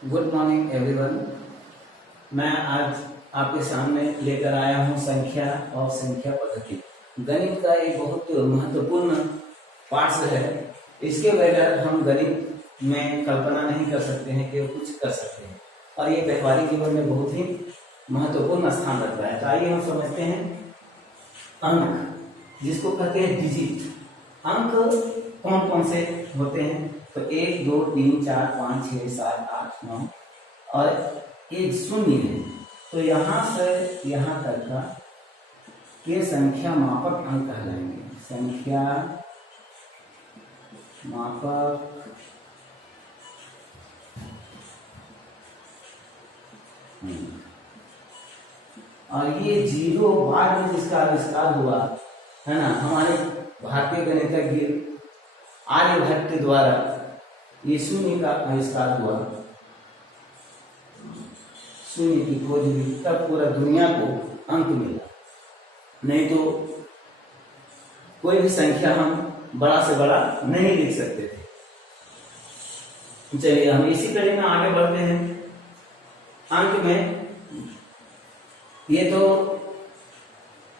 Good morning everyone. मैं आज आपके सामने लेकर आया हूं संख्या और संख्या पद्धति। गणित का एक बहुत महत्वपूर्ण पार्ट है। इसके बगैर हम गणित में कल्पना नहीं कर सकते हैं कि कुछ कर सकते हैं, और ये व्यवहारिक जीवन में बहुत ही महत्वपूर्ण स्थान रखता है। तो आइए हम समझते हैं अंक, जिसको कहते हैं डिजिट। अंक कौन कौन से होते हैं? तो 1 2 3 4 5 6 7 8 9 और ये शून्य है। तो यहाँ से यहाँ तक का ये संख्या मापक अंक कहलाएंगे। संख्या मापक और ये 0 बाद में जिसका आविष्कार हुआ है ना, हमारे भारतीय गणितज्ञ आर्यभट्ट के द्वारा ये शून्य का आविष्कार हुआ। शून्य की खोज हुई, तब पूरा दुनिया को अंक मिला। नहीं तो कोई भी संख्या हम बड़ा से बड़ा नहीं लिख सकते थे। चलिए हम इसी कड़ी में आगे बढ़ते हैं। अंक में ये तो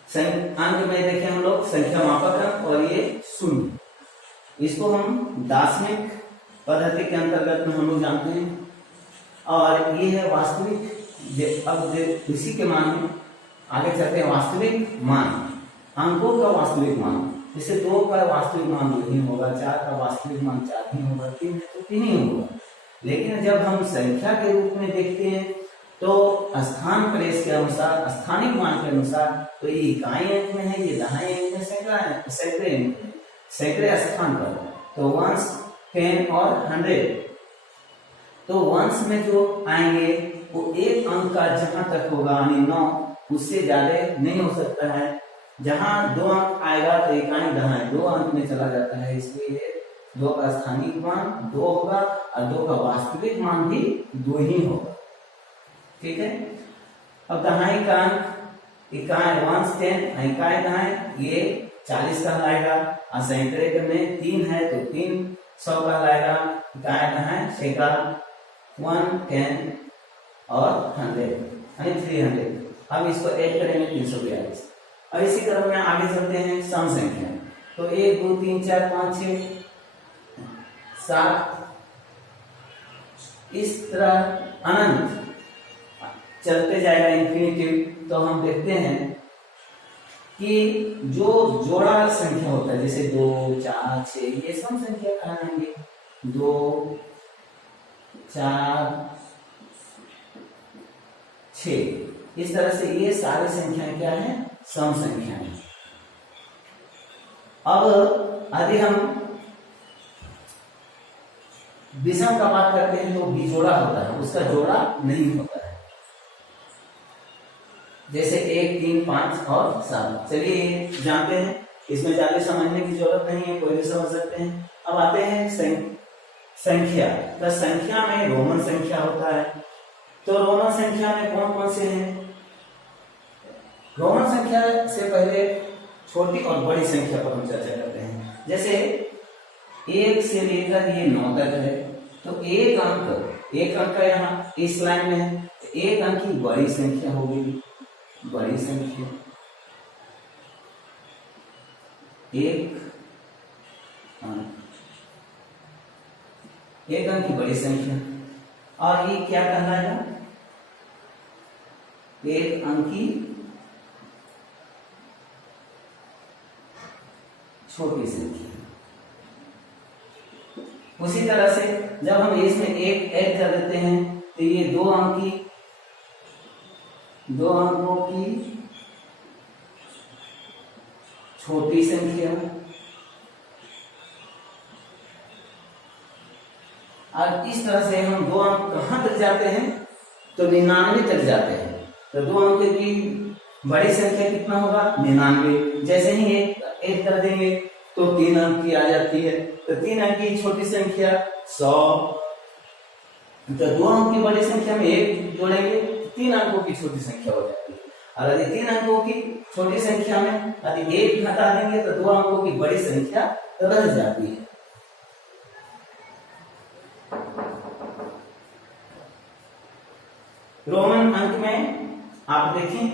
अंक में देखें हम लोग संख्या मापक अंक और ये शून्य, इसको हम दार्शनिक पद्धति के अंतर्गत में हम लोग जानते हैं। और ये है वास्तविक। अब इसी के मान में आगे चलते हैं वास्तविक मान, अंकों का वास्तविक मान। जैसे 2 का वास्तविक मान 2 ही होगा, 4 का वास्तविक मान 4 ही होगा, 3 है तो 3 ही होगा। लेकिन जब हम संख्या के रूप में देखते हैं तो स्थान प्लेस के अनुसार, स्थानिक मान के अनुसार, तो ये इकाई अंक में है, ये दहाई अंक में, सैकड़े अंक में, सैकड़े स्थान पर। तो 1, 10 और 100। तो वंश में जो आएंगे वो एक अंक का जहां तक होगा, यानी 9, उससे ज्यादा नहीं हो सकता है। जहां 2 अंक आएगा तो इकाई दहाई 2 अंक में चला जाता है, इसलिए 2 का स्थानिक मान 2 होगा और 2 का वास्तविक मान भी 2 ही होगा। ठीक है। अब दहाई का अंक इकाई 1, 10, इकाई दहाई ये 40 का लाएगा, और सैकड़े में 3 है तो 300 का लाएगा। इकाई दहाई सैकड़ा 1, 10 और 100 यानी 300। अब इसको ऐड करेंगे 342। अब इसी क्रम में आगे चलते हैं सम संख्या। तो 1 2 3 4 5 6 7 इस तरह अनंत चलते जाएगा, इंफिनिटिव। तो हम देखते हैं कि जो जोड़ा संख्या होता है, जैसे 2 4 6, ये सम संख्या कहलाएंगे। 2 4 6 इस तरह से ये सारी संख्याएं क्या है? सम संख्याएं। अब यदि हम विषम का बात करते हैं तो बिजोड़ा होता है, उसका जोड़ा नहीं होता है। जैसे 1 3 5 और 7। चलिए जानते हैं, इसमें ज्यादा समझने की जरूरत नहीं है, कोई भी समझ सकते हैं। अब आते हैं संख्या। तो संख्या में रोमन संख्या होता है। तो रोमन संख्या में कौन कौन से हैं? रोमन संख्या से पहले छोटी और बड़ी संख्या पर हम चर्चा करते हैं। जैसे 1 से लेकर ये 9 तक है, तो एक अंक का यहाँ इस लाइन में है, एक अंक की बड़ी संख्या होगी। बड़ी संख्या एक अंक की बड़ी संख्या। और ये क्या कहलाएगा? एक अंक की छोटी संख्या। उसी तरह से जब हम इसमें एक ऐड कर देते हैं तो ये 2 अंकों की छोटी संख्या। और इस तरह से हम 2 अंक कहां तक जाते हैं? तो 99 तक जाते हैं। तो 2 अंक की बड़ी संख्या कितना होगा? 99। जैसे ही एक ऐड कर देंगे तो 3 अंक की आ जाती है। तो 3 अंक की छोटी संख्या 100। तो 2 अंक की बड़ी संख्या में 1 जोड़ेंगे, 3 अंकों की छोटी संख्या हो जाती है। और यदि 3 अंकों की छोटी संख्या में यदि 1 घटा देंगे तो 2 अंकों की बड़ी संख्या रह जाती है। देखें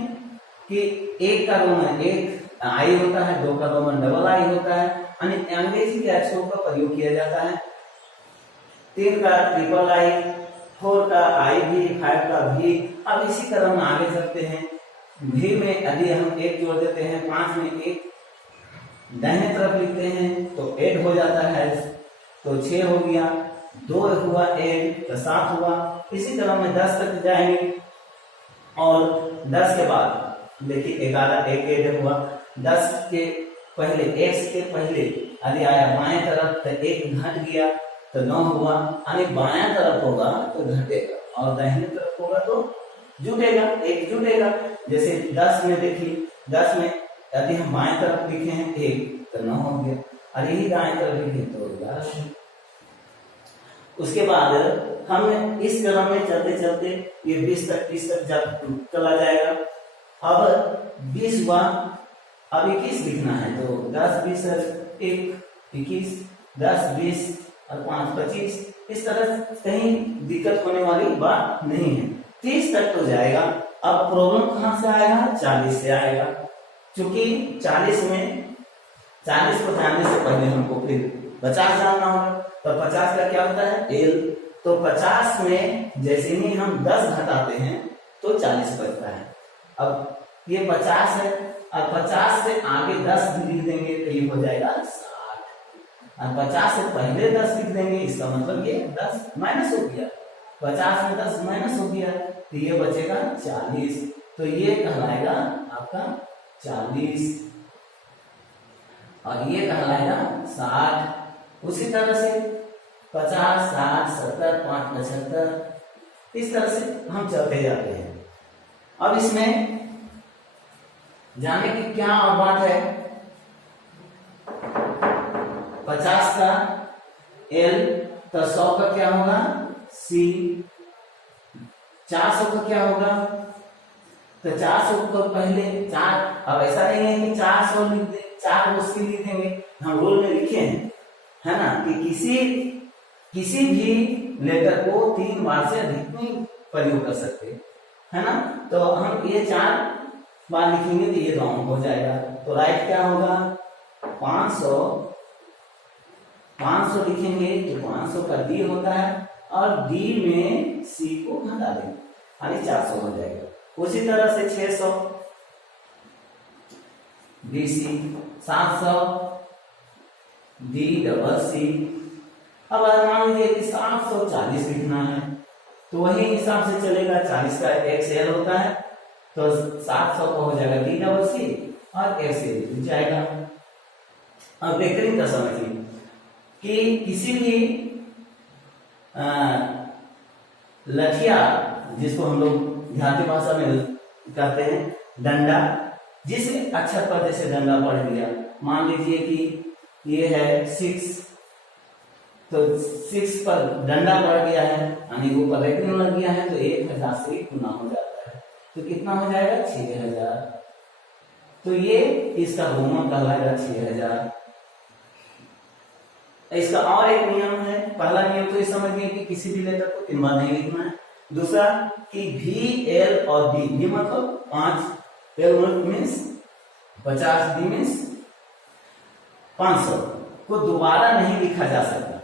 कि एक का रोमन एक आई होता है, 2 का रोमन डबल आई होता है, अंग्रेजी के अक्षरों का प्रयोग किया जाता है। 3 का ट्रिपल आई, 4 का आई भी, 5 का भी। अब इसी क्रम में आगे चलते हैं। भी में यदि हम 1 जोड़ देते हैं, 5 में 1 दाहिने तरफ लिखते हैं तो 8 हो जाता है, तो 6 हो गया, 2 हुआ 8 तो 7 हुआ। इसी क्रम में 10 तक जाएंगे और 10 के बाद देखिए 11 1 हुआ। 10 के पहले, x के पहले यदि आया बाएं तरफ तो 1 घट गया तो 9 हुआ। यानी बाएं तरफ होगा तो घटेगा और दाहिने तरफ होगा तो जुटेगा, 1 जुटेगा। जैसे 10 में देखिए, 10 में यदि हम बाएं तरफ लिखे हैं 1 तो 9 हो गया, और यही दाएं तरफ लिखे तो 11। उसके बाद हम इस क्रम में चलते चलते ये 20 तक 30 तक जब चला जाएगा। अब 20 हुआ, अब 21 लिखना है तो 10 20 1 21, 10 20 और 5 25। इस तरह कहीं दिक्कत होने वाली बात नहीं है। 30 तक तो जाएगा। अब प्रॉब्लम कहां से आएगा? 40 से आएगा, क्योंकि 40 में 40 को जानने से पहले हमको फिर 50 जानना होगा। तो 50 का क्या होता है? एल। तो 50 में जैसे ही हम 10 घटाते हैं तो 40 बचता है। अब ये 50 है और 50 से आगे 10 लिख देंगे तो ये हो जाएगा 60, और 50 से पहले 10 लिख देंगे, इसका मतलब ये 10 माइनस हो गया। 50 में 10 माइनस हो गया तो ये बचेगा 40। तो ये कहलाएगा आपका 40 और ये कहलाएगा 60। उसी तरह से 50 60 70 5 75, इस तरह से हम चलते जाते हैं। अब इसमें जाने की क्या बात है? 50 का L तो 100 का क्या होगा? C। 400 का क्या होगा? तो 400 को पहले 4, अब ऐसा नहीं है कि 400 लिख दे, 4 को C लिख देंगे। हम रूल में लिखे हैं, है ना, कि किसी भी लेटर को 3 बार से अधिक नहीं प्रयोग कर सकते, है ना। तो हम ये 4 बार लिखेंगे तो ये रॉन्ग हो जाएगा। तो राइट क्या होगा? 500 लिखेंगे तो 500 का डी होता है और डी में सी को घटा देंगे, यानी 400 हो जाएगा। उसी तरह से 600 D C, 700 D double C. अब मान लीजिए कि 740 लिखना है तो वही हिसाब से चलेगा। 40 का एक्स एल होता है तो 700 का हो जाएगा डी डबल सी और एक्स एल जाएगा। अब बेहतरीन का समझिए कि किसी भी लठिया, जिसको हम लोग देहाती भाषा में कहते हैं डंडा, जिस अक्षर पर जैसे डंडा पढ़ लिया, मान लीजिए कि ये है 6, तो 6 पर डंडा बढ़ गया है, यानी ऊपर रेखन लग गया है तो 1000 से गुना हो जाता है, तो कितना हो जाएगा? 6000। तो ये इसका रोमन कहलाएगा 6000। इसका और एक नियम है। पहला नियम तो ये समझ गए कि किसी भी लेटर को 3 बार नहीं लिखना है। दूसरा कि भी एल और डी, डी मतलब 5, एल मीन्स 50, डी मीन्स 500 को दोबारा नहीं लिखा जा सकता।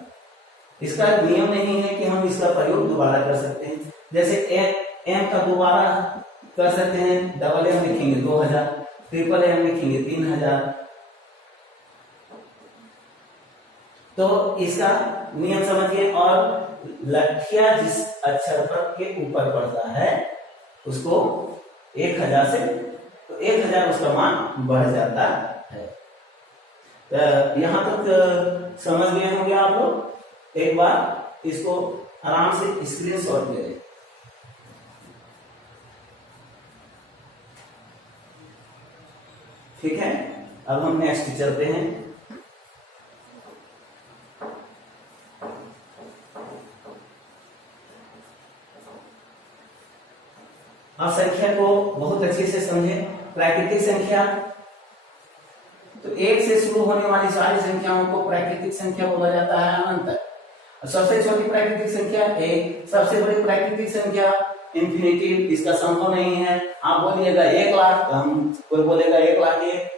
इसका नियम नहीं है कि हम इसका प्रयोग दोबारा कर सकते हैं। जैसे एम का दोबारा कर सकते हैं, डबल एम लिखेंगे 2000, ट्रिपल एम लिखेंगे 3000। तो इसका नियम समझिए। और लठिया जिस अक्षर पर के ऊपर पड़ता है उसको 1000 से, तो 1000 उसका मान बढ़ जाता है। तो यहां तक समझ गए होंगे आप लोग। एक बार इसको आराम से स्क्रीनशॉट ले लें। ठीक है, अब हम नेक्स्ट चलते हैं। आप संख्या को बहुत अच्छे से समझें। प्राकृतिक संख्या, तो 1 से शुरू होने वाली सारी संख्याओं को प्राकृतिक संख्या बोला जाता है, अनंत। सबसे छोटी प्राकृतिक संख्या 1, सबसे बड़ी प्राकृतिक संख्या इंफिनिटिव, इसका संभव नहीं है। आप बोलिएगा 1 लाख, हम कोई बोलेगा 1 लाख 1,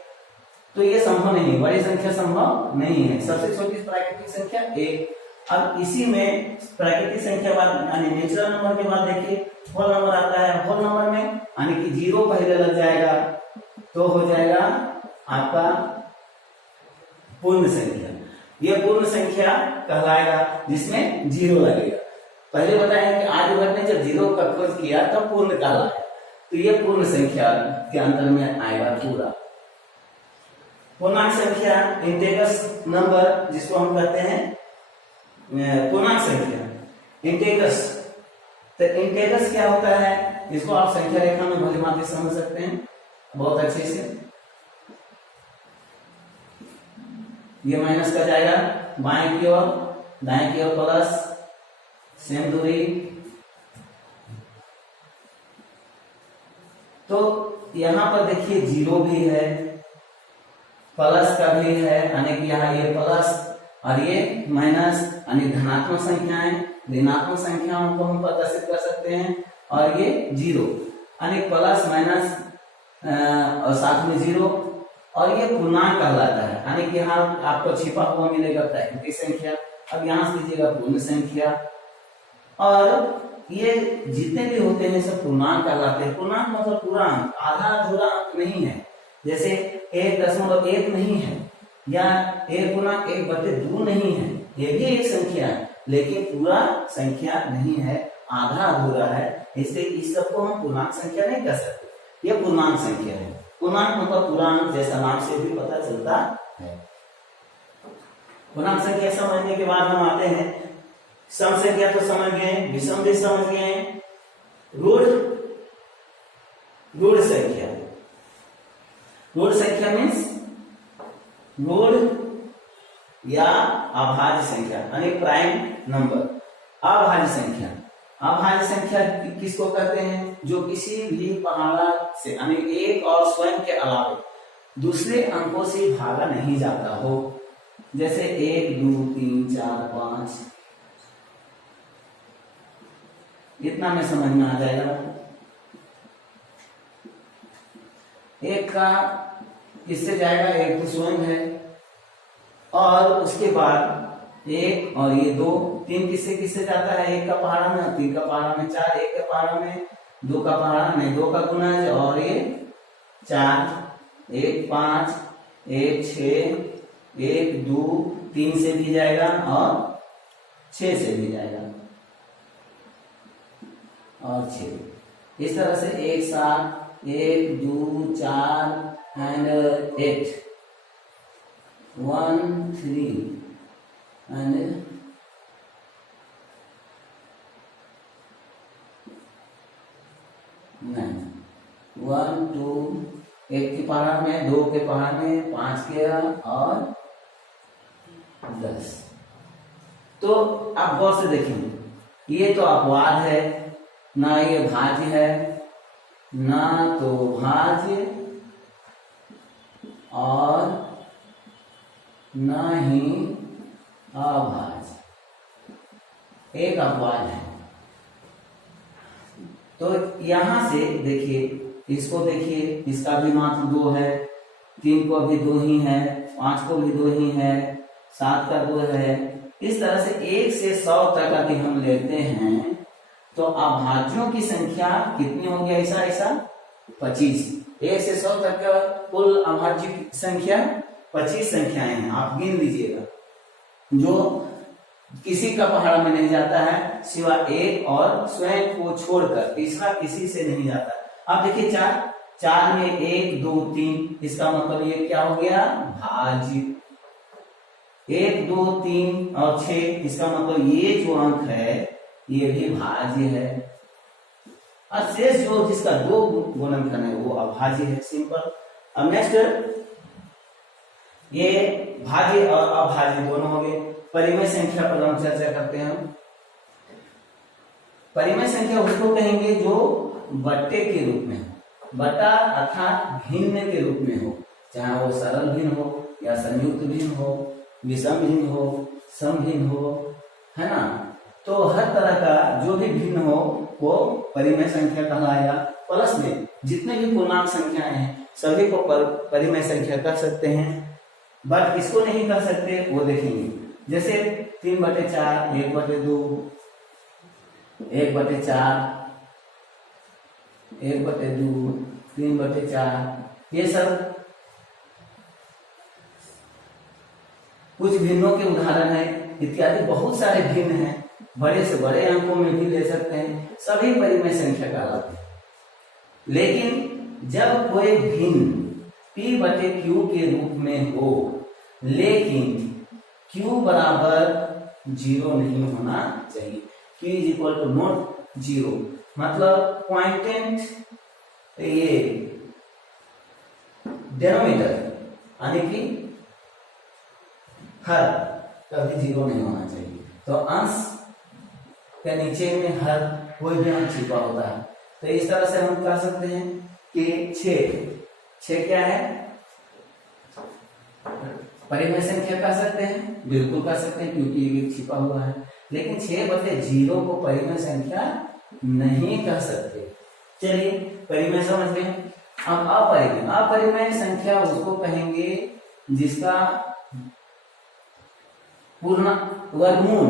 तो ये संभव नहीं, बड़ी संख्या संभव नहीं है। सबसे छोटी प्राकृतिक संख्या 1। अब इसी में प्राकृतिक संख्या बाद यानी नेचुरल नंबर के बाद देखिए होल नंबर आता है। होल नंबर में यानी कि 0 पहले लग जाएगा तो हो जाएगा आपका पूर्ण संख्या। ये पूर्ण संख्या कहलाएगा जिसमें 0 लगेगा। पहले बताया कि आर्यभट्ट ने जब 0 का खोज किया तब पूर्ण कहलाया, तो ये पूर्ण संख्या के अंदर में आएगा पूरा। पूर्णांक संख्या इंटेगर्स नंबर जिसको हम कहते हैं पूर्णांक संख्या इंटेगर्स। तो इंटेगर्स क्या होता है, इसको आप संख्या रेखा में भली भांति समझ सकते हैं बहुत अच्छे से। ये माइनस का जाएगा बाएं की ओर, दाएं की ओर प्लस, सेम दूरी। तो यहां पर देखिए 0 भी है, प्लस का भी है, यानी कि यहाँ ये प्लस और ये माइनस, यानी धनात्मक संख्याएं, ऋणात्मक संख्याओं को हम प्रदर्शित कर सकते हैं। और ये 0 यानी प्लस माइनस और साथ में 0, और ये पूर्णांक कहलाता है, यानी कि यहाँ आपको छिपा हुआ मिलेगा प्राकृतिक संख्या। अब यहाँ से लीजिएगा पूर्ण संख्या, और ये जितने भी होते हैं सब पूर्णांक कहलाते हैं। पूर्णांक मतलब पूरा अंक, आधा अधूरा अंक नहीं है। जैसे 1.1 नहीं है, या 1/1/2 नहीं है, ये भी एक संख्या है लेकिन पूरा संख्या नहीं है, आधा अधूरा है। इसलिए इस सबको हम पूर्णांक संख्या नहीं कह सकते, ये पूर्णांक संख्या है। पूर्णांक मतलब पूरा अंक, जैसा नाम से भी पता चलता है। पूर्णांक संख्या समझने के बाद हम आते हैं सम संख्या तो समझ गए, विषम भी समझ गए, ऋण संख्या। ऋण संख्या मीन्स ऋण या अभाज्य संख्या यानी प्राइम नंबर। अभाज्य संख्या, अभाज्य संख्या किसको कहते हैं, जो किसी भी पहाड़ा से यानी एक और स्वयं के अलावा दूसरे अंकों से भागा नहीं जाता हो। जैसे 1 2 3 4 5, इतना में समझ में आ जाएगा। एक का किससे जाएगा, एक तो स्वयं है, और उसके बाद 1 और ये 2, 3 किससे जाता है, 1 का पहाड़ा में, 3 का पहाड़ा में, 4 1 का पहाड़ा में, 2 का पहाड़ा में, 2 का गुणज, और ये 4 1 5 1 6 1 2 3 से भी जाएगा और 6 से भी जाएगा और 6। इस तरह से 1 7 1 2 4 and 8 1 3 and 9 1 2 1 के पहाड़ में, 2 के पहाड़ में, 5 के और 10। तो आप गौर से देखेंगे, ये तो अपवाद है, ना ये भाज्य है, ना तो भाज्य और ना ही अभाज्य, एक अपवाद है। तो यहां से देखिए, इसको देखिए, इसका भी मात्र 2 है, 3 को भी 2 ही है, 5 को भी 2 ही है, 7 का 2 है। इस तरह से 1 से 100 तक की हम लेते हैं तो अभाज्यों की संख्या कितनी होगी, ऐसा 25। 1 से 100 तक का कुल अभाज्य की संख्या 25 संख्याएं हैं। आप गिन लीजिएगा, जो किसी का पहाड़ में नहीं जाता है सिवा 1 और स्वयं को छोड़कर, तीसरा किसी से नहीं जाता। अब देखिए 4 में 1 2 3, इसका मतलब ये क्या हो गया, भाज्य। 1 2 3 और 6, इसका मतलब ये जो अंक है ये भी भाज्य है। और शेष जो जिसका 2 गुणनखंड है वो अभाज्य है, सिंपल। अब नेक्स्ट, ये भाज्य और अभाज्य दोनों हो गए। परिमेय संख्या पर हम चर्चा करते हैं। परिमेय संख्या उसको कहेंगे जो बट्टे के रूप में, बटा अर्थात भिन्न के रूप में हो, चाहे वो सरल भिन्न हो या संयुक्त भिन्न हो, विषम भिन्न हो, सम भिन्न हो, है ना। तो हर तरह का जो भी भिन्न हो वो परिमेय संख्या कहलाएगा। प्लस में जितने भी पूर्णांक संख्याएं हैं सभी को परिमेय संख्या कह सकते हैं, बट इसको नहीं कह सकते, वो देखेंगे। जैसे 3/4, 1/2, 1/4, 1/2, 3/4, ये सब कुछ भिन्नों के उदाहरण है। इत्यादि बहुत सारे भिन्न हैं, बड़े से बड़े अंकों में भी ले सकते हैं, सभी परिमेय संख्या कहलाते हैं। लेकिन जब कोई भिन्न p/q के रूप में हो, लेकिन q बराबर 0 नहीं होना चाहिए। q इज नॉट 0, मतलब क्वांटेंट ये डेनोमीटर यानी कि हर कभी 0 नहीं होना चाहिए। तो अंश के नीचे में हर कोई भी अंक छिपा होता है। तो इस तरह से हम कह सकते हैं कि 6 क्या है, परिमेय संख्या कह सकते हैं, बिल्कुल कह सकते हैं क्योंकि ये छिपा हुआ है। लेकिन 6/0 को परिमेय संख्या नहीं कह सकते। चलिए परिमेय समझ गए। अब अपरिमेय संख्या उसको कहेंगे जिसका पूर्ण वर्गमूल,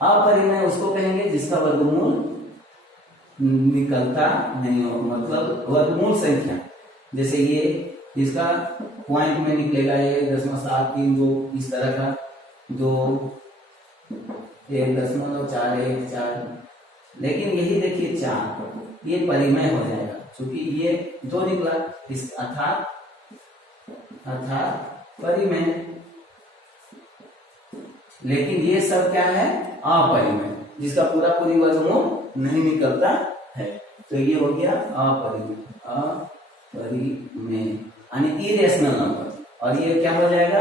अपरिमेय उसको कहेंगे जिसका वर्गमूल निकलता नहीं हो, मतलब वर्गमूल संख्या। जैसे ये इसका पॉइंट में निकलेगा, ये 0.732 इस तरह का, 2 1.414। लेकिन यही देखिए 4, ये परिमेय हो जाएगा क्योंकि ये 2 निकला, इस अर्थात परिमेय। लेकिन ये सब क्या है, अपरिमेय, जिसका पूरी वर्गमूल नहीं निकलता है। तो ये हो गया अपरिमेय यानी इरेशनल नंबर। और ये क्या हो जाएगा,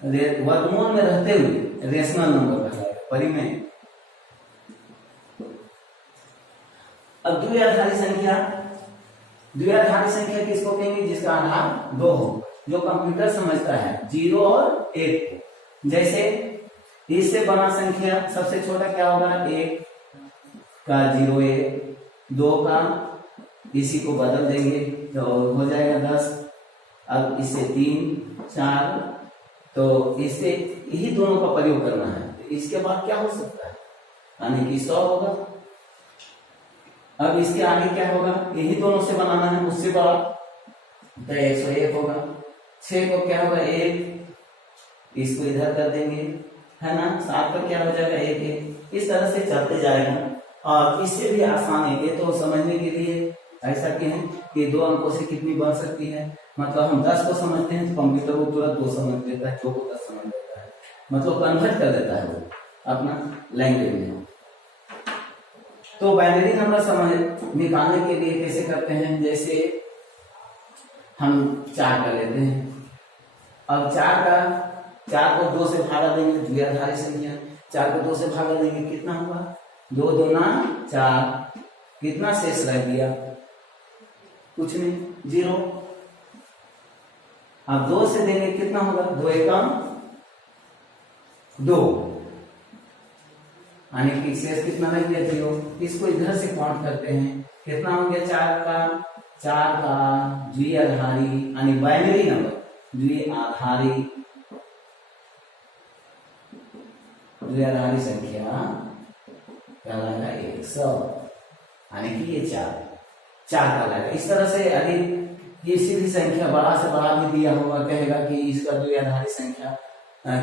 वर्गमूल में रहते हुए रेशनल नंबर कहलाएगा, परिमेय। अब द्विआधारी संख्या किसको कहेंगे, जिसका आधार 2 हो, जो कंप्यूटर समझता है 0 और 1 को। जैसे इससे बना संख्या सबसे छोटा क्या होगा, 1 का 0 1, 2 का इसी को बदल देंगे तो हो जाएगा 10। अब इससे 3 4, तो इससे यही दोनों का प्रयोग करना है। तो इसके बाद क्या हो सकता है, यानी कि 100 होगा। अब इसके आगे क्या होगा, यही दोनों से बनाना है, उससे बड़ा तो 101 होगा। 6 को क्या होगा 1, इसको इधर कर देंगे, है ना। 7 पर क्या हो जाएगा 1 1। इस तरह से चलते जाएगा। और इससे भी आसान है, ये तो समझने के लिए ऐसा कहें कि 2 अंकों से कितनी बन सकती है। मतलब हम 10 को समझते हैं तो कंप्यूटर वो तुरंत 2 समझ लेता है, 2 को 10 समझ लेता है, मतलब कन्वर्ट कर देता है वो अपना लैंग्वेज में। तो बाइनरी नंबर समझ निकालने के लिए कैसे करते हैं, जैसे हम 4 कर लेते हैं। अब 4 को 2 से भागा देंगे, द्विआधारी संख्या। 4 को 2 से भागा देंगे, कितना होगा, 2 दूना 4, कितना शेष रह गया, कुछ नहीं, 0। अब 2 से देंगे कितना होगा, 2 एकम 2, यानी कि शेष कितना रह गया, 0। इसको इधर से काउंट करते हैं, कितना हो गया, 4 का द्विआधारी यानी बाइनरी नंबर, द्विआधारी संख्या कहलाएगा 100, यानी कि ये 4 कहलाएगा। इस तरह से यदि किसी भी संख्या बड़ा से बड़ा भी दिया होगा, कहेगा कि इसका द्विआधारी संख्या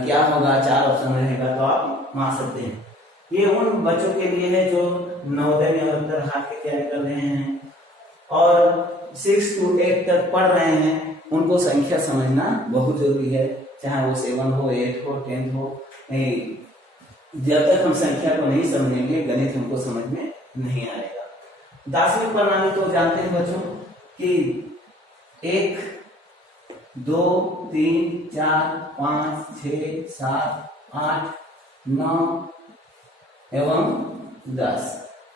क्या होगा, 4 ऑप्शन रहेगा, तो आप मान सकते हैं। ये उन बच्चों के लिए है जो नवोदय में उत्तरहार की तैयारी कर रहे हैं और 6 to 8 तक पढ़ रहे हैं, उनको संख्या समझना बहुत जरूरी है, चाहे वो 7 हो, 8 हो, 10 हो। जब तक हम संख्या को नहीं समझेंगे, गणित हमको समझ में नहीं आएगा। दार्शनिक प्रणाली तो जानते हैं बच्चों कि 1 2 3 4 5 6 7 8 9 एवं 10,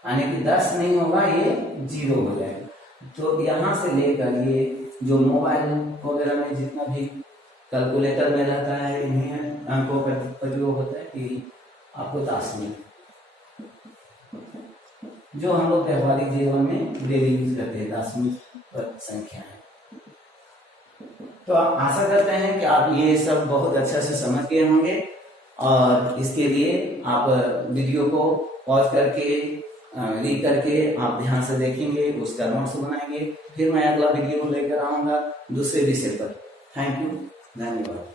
यानी कि 10 नहीं होगा, ये 0 हो जाएगा। तो यहां से लेकर ये जो मोबाइल वगैरह में जितना भी कैलकुलेटर में रहता है, इन्हीं अंकों का प्रयोग होता है कि आपको दार्शनिक जो हम लोग व्यवहारिक जीवन में डेली यूज करते हैं, दार्शनिक पद संख्या है। तो आशा करते हैं कि आप ये सब बहुत अच्छा से समझ गए होंगे, और इसके लिए आप वीडियो को पॉज करके रीड करके आप ध्यान से देखेंगे, उसका नोट्स बनाएंगे, फिर मैं अगला वीडियो लेकर आऊंगा दूसरे विषय पर। थैंक यू, धन्यवाद।